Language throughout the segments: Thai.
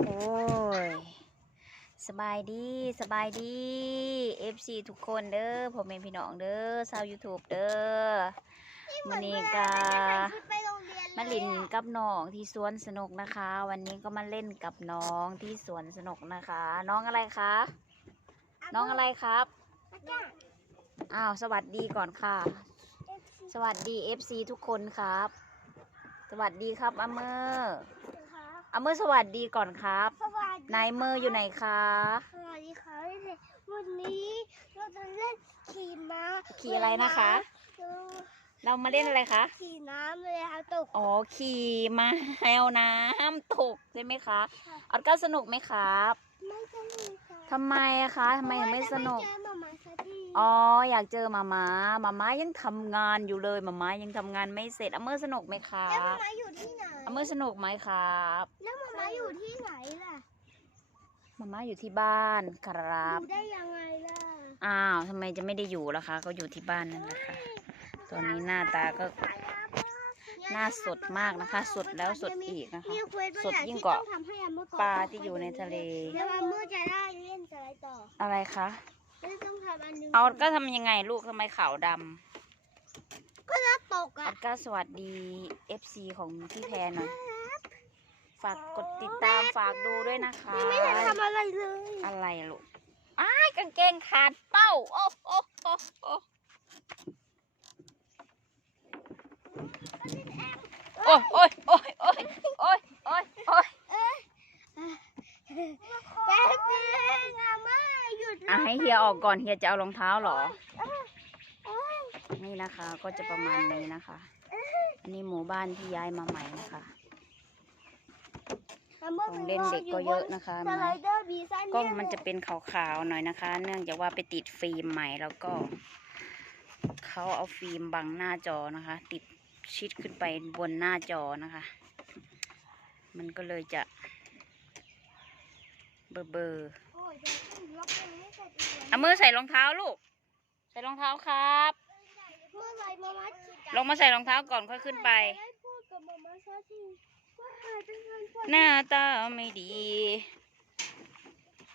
โอ้ย สบายดี สบายดี FC ทุกคนเด้อผมเป็นพี่น้องเด้อชาว YouTube เด้อมันนี้ก็มาลินกับน้องที่สวนสนุกนะคะ วันนี้ก็มาเล่นกับน้องที่สวนสนุกนะคะ น้องอะไรคะน้องอะไรครับอ้าวสวัสดีก่อนค่ะ สวัสดี FC ทุกคนครับ สวัสดีครับอาเมอร์ อาเมอร์สวัสดีก่อนครับสวัสดีนายเมอร์อยู่ไหนคะ สวัสดีค่ะวันนี้เราจะเล่นขี่ม้าขี่อะไรนะคะเออเรามาเล่นอะไรคะ ขี่น้ำเลยค่ะตก อ๋อ ขี่มาแฮวน้ำตกใช่ไหมคะออดก็สนุกไหมครับไม่สนุกค่ะทำไมอะคะทำไมถึงไม่สนุกเพราะว่าจะไม่เจอหมาหมาสักทีอ๋อ อยากเจอมาม้ามาม้ายังทำงานอยู่เลยมาม้ายังทำงานไม่เสร็จอาเมอร์สนุกไหมครัแล้วหมาบหมาอยู่ที่ไหนอาเมอร์สนุกไหมครับแล้วห มาหมาอยู่ที่ไหนล่ะมาม้าอยู่ที่บ้านครัอบ ยู่ได้ยังไงล่ะอ้าวทำไมจะไม่ได้อยู่ล่ะคะ ก็อยู่ที่บ้านนั่นแหละค่ะ ตัวนี้หน้าตาก็ หน้าสดมากนะคะ สดแล้วสดอีกนะคะ มีเควสสดยิ่งกว่า ที่ต้องทำให้อาเมื่อก่อนปลาที่อยู่ในทะเล แล้วอาเมื่อจะได้เล่นอะไรต่ออะไรคะแล้วต้องทำอันหนึงเอาก็ทำยังไงลูกทำไมขาวดำก็แล้วตกอัอะดก็สวัสดี FC ของพี่แพรหน่อย ฝากกดติดตามฝากดูด้วยนะคะยังไม่ได้ทำอะไรเลย อะไรอะลูกอ้ายกางเกงขาดเป้า โอ้โอ้โอ้โอ้โอ้ยโอ้ยโอ้ยโอ้ยโอ้ยโอ้ยโอ้ยแป๊บนึงอาม่าหยุดอะให้เฮียออกก่อนเฮียจะเอารองเท้าเหรอโอ๊ยนี่นะคะก็จะประมาณนี้นะคะ อันนี้หมู่บ้านที่ย้ายมาใหม่นะคะ อาม่าของเล่นเด็กก็เยอะนะคะสไลเดอร์บีซันกล้องมันจะเป็นขาวๆหน่อยนะคะ เนื่องจากว่าไปติดฟิล์มใหม่แล้วก็เขาเอาฟิล์มบังหน้าจอนะคะ ติดชิดขึ้นไปบนหน้าจอนะคะ มันก็เลยจะ เบอร์เบอร์โอ้ยเดี๋ยวต้องล็อกตรงนี้เสร็จอีกแล้วเอามือใส่รองเท้าลูก ใส่รองเท้าครับเมื่อไหรมามาจะลงมาใส่รองเท้าก่อนค่อยขึ้นไป ได้พูดกับมามาสักทีว่าหายไปเงินคนหน้าตาไม่ดี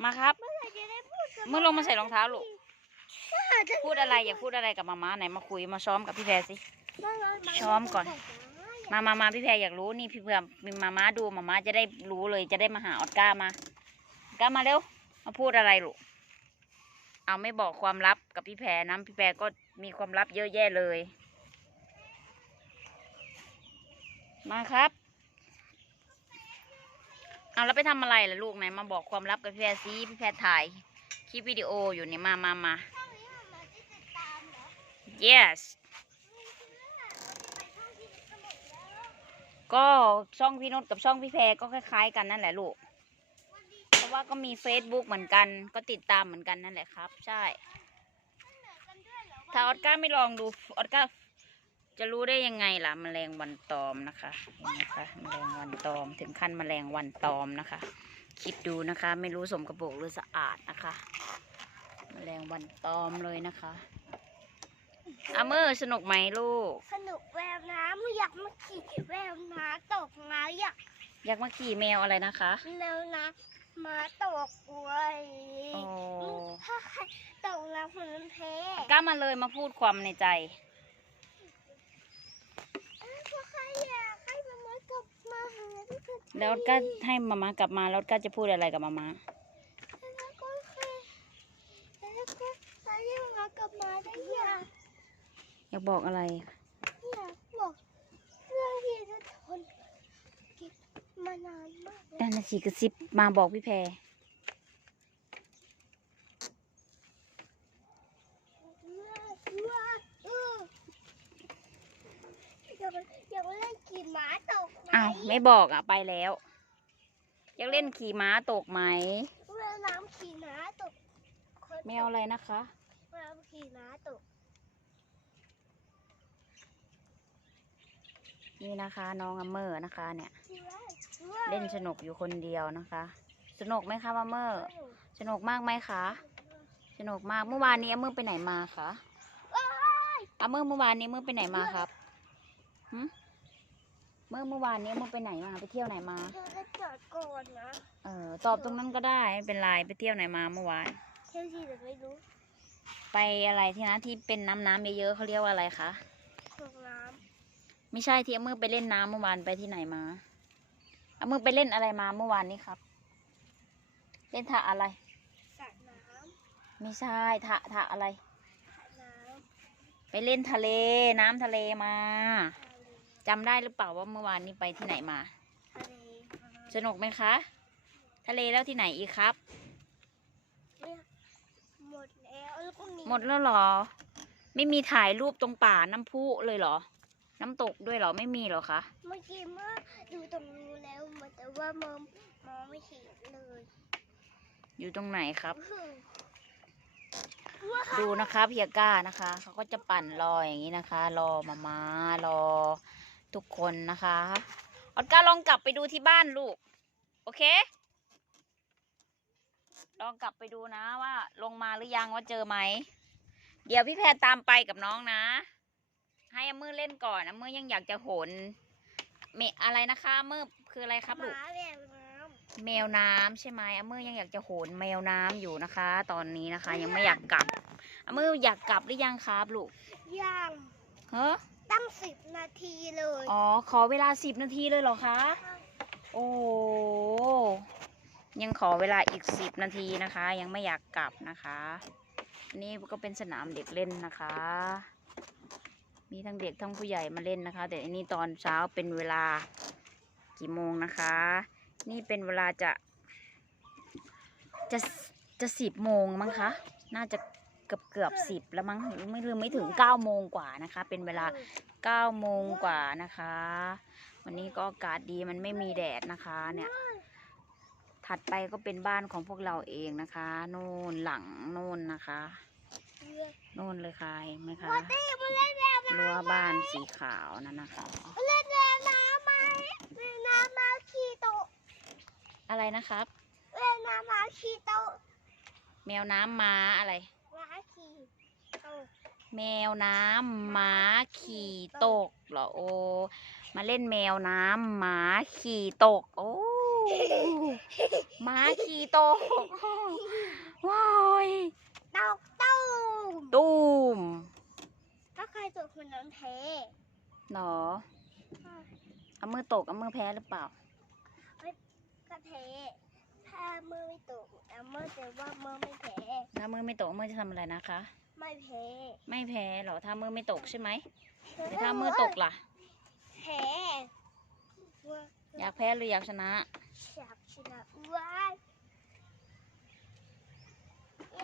มาครับเมื่อไหรจะได้พูดกับมือลงมาใส่รองเท้าลูกถ้าหาจะพูดอะไรอยากพูดอะไรกับมาม่าไหนมาคุยมาซ้อมกับพี่แพรสิได้ไหมช้อมก่อน มามามาพี่แพรอยากรู้นี่พี่เพื่อมีมาม่าดูมาม่าจะได้รู้เลยจะได้มาหาออดก้ามาออดก้ามาเร็ว มาพูดอะไรลูก เอาไม่บอกความลับกับพี่แพรนะพี่แพรก็มีความลับเยอะแยะเลย มาครับ เอาแล้วไปทำอะไรล่ะลูกไหนมาบอกความลับกับพี่แพรซิพี่แพรถ่ายคลิปวิดีโออยู่นี่มามามา yes ไปช่องที่สนุกแล้วก็ช่องพี่นุชกับช่องพี่แพรก็คล้ายๆกันนั่นแหละลูก เพราะว่าก็มี Facebook เหมือนกัน ก็ติดตามเหมือนกันนั่นแหละครับ ใช่ ถ้าออดก้าไม่ลองดูออดก้า จะรู้ได้ยังไงล่ะแมลงวันตอมนะคะเห็นไหมคะแมลงวันตอมถึงขั้นแมลงวันตอมนะคะ คิดดูนะคะ ไม่รู้สมกระโปรกหรือสะอาดนะคะแมลงวันตอมเลยนะคะอาเมอร์สนุกไหมลูก สนุกแววน้ำอยากมาขี่แววน้ำตกน้ำอยากอยากมาขี่แมวอะไรนะคะแววน้ำมาตกเว้ยโอ้ถ้าใครตกน้ำคนนั้นแพ้กล้ามาเลยมาพูดความในใจ แล้วก็ให้มาม่ากลับมาแล้วก็จะพูดอะไรกับมาม่าแล้วก็เคยแล้วก็ให้มามากลับมาได้อยากอยากบอกอะไรอยากบอกเรื่องที่จะทนคิดมานานมากแล้วด้านนาทีกระซิบมาบอกพี่แพร อ ยากอยากเล่นขี่ม้าตกไหมอ้าวไม่บอกอะไปแล้ว อยากเล่นขี่ม้าตกไหมเวลาน้ำขี่ม้าตกแมวอะไรนะคะเวลาขี่ม้าตก นี่นะคะ น้องอัมเมอร์นะคะ เนี่ยชื่อว่าชื่อเล่นสนุกอยู่คนเดียวนะคะ สนุกไหมคะอัมเมอร์ สนุกมากไหมคะ สนุกมากเมื่อวานนี้อัมเมอร์ไปไหนมาคะว้ายอัมเมอร์เมื่อวานนี้อัมเมอร์ไปไหนมาครับหึ เมื่อเมื่อวานนี้เมื่อไปไหนมาไปเที่ยวไหนมาเธอจะจอดก่อนนะเออตอบตรงนั้นก็ได้ไม่เป็นไรไปเที่ยวไหนมาเมื่อวาน เที่ยวที่แต่ไม่รู้ไปอะไรที่นะที่เป็นน้ำน้ำเยอะๆเขาเรียกว่าอะไรคะตกน้ไม่ใช่ที่เอามือไปเล่นน้ำเมื่อวานไปที่ไหนมาเอามือไปเล่นอะไรมาเมื่อวานนี้ครับ เล่นท่าอะไรำสระน้ไม่ใช่ท่าท่าอะไรำสระน้ไปเล่นทะเลน้ำทะเลมาำทะเล จำได้หรือเปล่าว่าเมื่อวานนี้ไปที่ไหนมา ทะเลสนุกไหมคะ ทะเลแล้วที่ไหนอีกครับ เนี่ยหมดแล้วแล้วก็มีหมดแล้วเหรอ ไม่มีถ่ายรูปตรงป่าน้ำพุเลยเหรอ น้ำตกด้วยเหรอไม่มีเหรอคะ เมื่อกี้เมื่อดูตรงนู้นแล้วมันแต่ว่ามองมองไม่เห็นเลยอยู่ตรงไหนครับ ว้าวดูนะคะเพียก้านะคะ เขาก็จะปั่นรออย่างนี้นะคะ รอมามารอ ทุกคนนะคะออสการ์ลองกลับไปดูที่บ้านลูก โอเค ลองกลับไปดูนะว่า ลงมาหรือยังว่าเจอไหม เดี๋ยวพี่แพรตามไปกับน้องนะ ให้อามือเล่นก่อนอามือยังอยากจะโหนเมอะไรนะคะอามือคืออะไรครับหลูกมาแบบน้แมวน้ำใช่ไหมอามือยังอยากจะโหนแมวน้ำอยู่นะคะ ตอนนี้นะคะ ยังไม่อยากกลับอามืออยากกลับหรือยังครับลูกำย่างเฮ้อ ตั้งสิบนาทีเลยอ๋อ ขอเวลาสิบนาทีเลยเหรอคะ โอ้ ยังขอเวลาอีกสิบนาทีนะคะ ยังไม่อยากกลับนะคะ อันนี้ก็เป็นสนามเด็กเล่นนะคะ มีทั้งเด็กทั้งผู้ใหญ่มาเล่นนะคะ แต่อันนี้ตอนเช้าเป็นเวลากี่โมงนะคะ นี่เป็นเวลาจะ จะจะสิบโมงมั้งคะ น่าจะ เกือบเกือบสิบแล้วมั้งไม่ลืมไม่ถึงเก้าโมงกว่านะคะ เป็นเวลาเก้าโมงกว่านะคะ วันนี้ก็อากาศดีมันไม่มีแดดนะคะเนี่ยถัดไปก็เป็นบ้านของพวกเราเองนะคะโน่นหลังโน่นนะคะโน่นเลยค่ะเห็นไหมคะว่าเต้มาเล่นแบบน้ำรั้วบ้านสีขาวนั่นนะคะเล่นแบบน้ำไหมเล่นน้ำมาขี่โตอะไรนะครับเล่นน้ำมาขี่โตแมวน้ำม้าอะไร แมวน้ำม้าขี่ตกเหรอโอ มาเล่นแมวน้ำม้าขี่ตก โอ้ม้าขี่ตกว้ายตกตู้มตูมถ้าใครตกคนนั้นแพ้หนอเอามือตกเอามือแพ้หรือเปล่าก็แพ้ถ้ามือไม่ตกแต่เมื่อแต่ว่ามือไม่แพ้ถ้ามือไม่ตกมือจะทำอะไรนะคะ ไม่แพ้ไม่แพ้เหรอถ้ามือไม่ตกใช่ไหมแต่ถ้ามือตกล่ะ แพ้ว่าอยากแพ้หรืออยากชนะ อยากชนะว้าย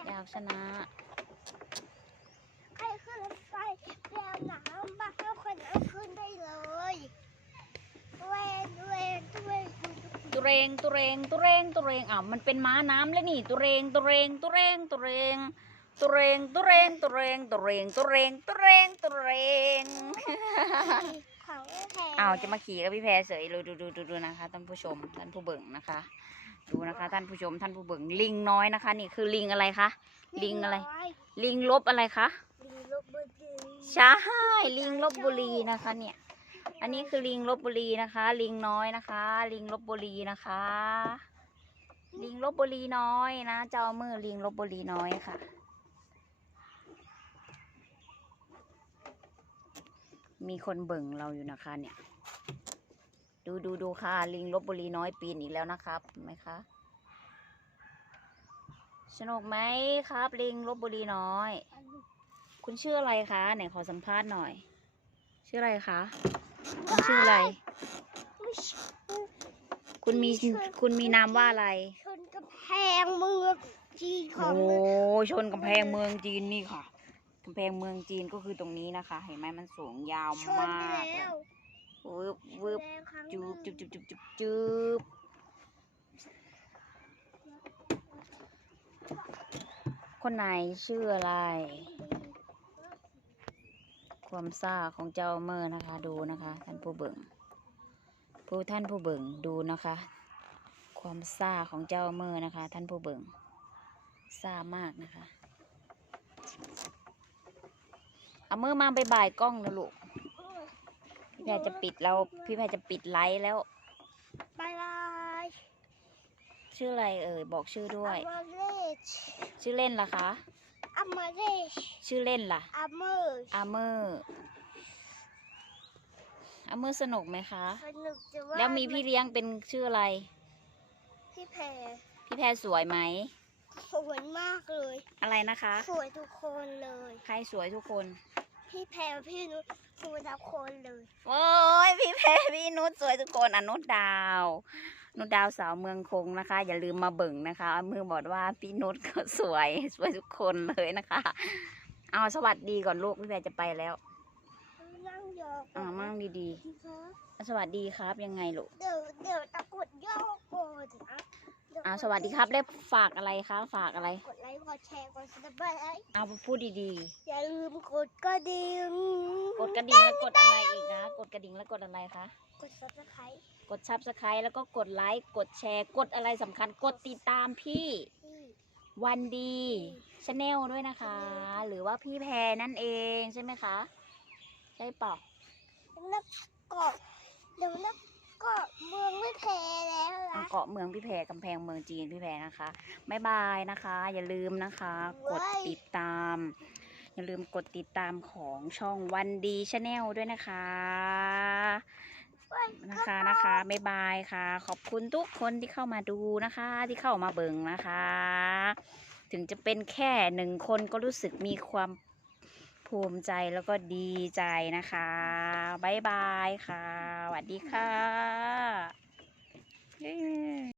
อยากชนะใครขึ้นรถไฟแล้วน้ำบ้าแล้วคนนั้นขึ้นได้เลยเวนเวนเวนตุเรงตุเรงตุเรงตุเรงอ้าวมันเป็นม้าน้ำแล้วนี่ตุเรงตุเรงตุเรงตุเรงตุเรง ตุเรงตุเรงตุเรงตุเรงตุเรงตุเรงของแพ้อ้าวจะมาขี่กับพี่แพรเสยเลยดูดูดูดูนะคะท่านผู้ชมท่านผู้เบิ่งนะคะ ดูนะคะท่านผู้ชมท่านผู้เบิ่งลิงน้อยนะคะ นี่คือลิงอะไรคะลิงอะไร ลิงลบอะไรคะลิงลบบุรีใช่ลิงลบบุรีนะคะ เนี่ย อันนี้คือลิงลบบุรีนะคะ ลิงน้อยนะคะ ลิงลบบุรีนะคะ ลิงลบบุรีน้อยนะเจ้ามือลิงลบบุรีน้อยค่ะ มีคนเบิ่งเราอยู่นะคะ เนี่ย ดูดูดูค่ะ ลิงลบบุรีน้อยปีนอีกแล้วนะครับเห็นไหมคะสนุกไหมครับ ลิงลบบุรีน้อย คุณชื่ออะไรคะไหนขอสัมภาษณ์หน่อย ชื่ออะไรคะคุณชื่ออะไร คุณมีคุณมีนามว่าอะไร ชนกระแพงเมืองจีนของโอ้ชนกำแพงเมืองจีนนี่ค่ะ กำแพงเมืองจีนก็คือตรงนี้นะคะ เห็นไหมมันสูงยาวชนมาไปกแล้ววืบวืบแรงครั้งหจุนึ่บงจุบจุบจุบจุบจุบคนไหนชื่ออะไร ความซ่าของเจ้าเมอร์นะคะ ดูนะคะ ท่านผู้เบิ่งผู้ท่านผู้เบิ่งดูนะคะ ความซ่าของเจ้าเมอร์นะคะ ท่านผู้เบิ่งซ่ามากนะคะ เอาเมอร์มาบายบายกล้องนะลูกพี่แพรจะปิดแล้วพี่แพรจะปิดไลฟ์แล้ว บายบายชื่ออะไรเอ่ยบอกชื่อด้วยอามาเลชชื่อเล่นล่ะคะอามาเลชชื่อเล่นล่ะอาเมอร์อาเมอร์อาเมอร์สนุกไหมคะ สนุกจะว่าแล้วมีพี่เลี้ยงเป็นชื่ออะไร พี่แพรพี่แพรสวยไหม สวยมากเลย อะไรนะคะ สวยทุกคนเลย ใครสวยทุกคน พี่แพรพี่นุชสวยทุกคนเลยโอ้ยพี่แพรพี่นุชสวยทุกคนอะนุชดาว นุชดาวสาวเมืองคงนะคะ อย่าลืมมาเบิ่งนะคะมือบอกว่าพี่นุชก็สวยสวยทุกคนเลยนะคะ เอาสวัสดีก่อนลูกพี่แพรจะไปแล้ว อกอ่ามั่งดีพี่คะๆสวัสดีครับยังไงลูกเดี๋ยวเดี๋ยวตะกรุดโยกก่อนนะเยอ่าสวัสดีครับได้ฝากอะไรคะฝากอะไร กดไลค์กดแชร์กดซับสไครต์เอาพูดดีอย่าลืมกดกระดิ่งๆกดกระดิ่งแล้วกดอะไรอีกนะ กดกระดิ่งแล้วกดอะไรคะ กดซับสไครต์กดซับสไครต์แล้วก็กดไลค์กดแชร์กดอะไรสำคัญกดติดตามพี่ที่วันดีชาแนลด้วยนะคะ หรือว่าพี่แพรนั่นเองใช่ไหมคะ ใช่เปล่า แล้วก็เดี๋ยวแล้วก็เมืองไม่แพ้แล้วอะนะ เกาะเมืองพี่แพรกำแพงเมืองจีนพี่แพรนะคะบ๊ายบายนะคะ อย่าลืมนะคะ กดติดตาม อย่าลืมกดติดตามของช่องวันดีชาแนลด้วยนะคะ นะคะนะคะบ๊ายบายค่ะ ขอบคุณทุกคนที่เข้ามาดูนะคะ ที่เข้ามาเบิ่งนะคะ ถึงจะเป็นแค่หนึ่งคนก็รู้สึกมีความ ภูมิใจแล้วก็ดีใจนะคะบ๊ายบายค่ะสวัสดีค่ะ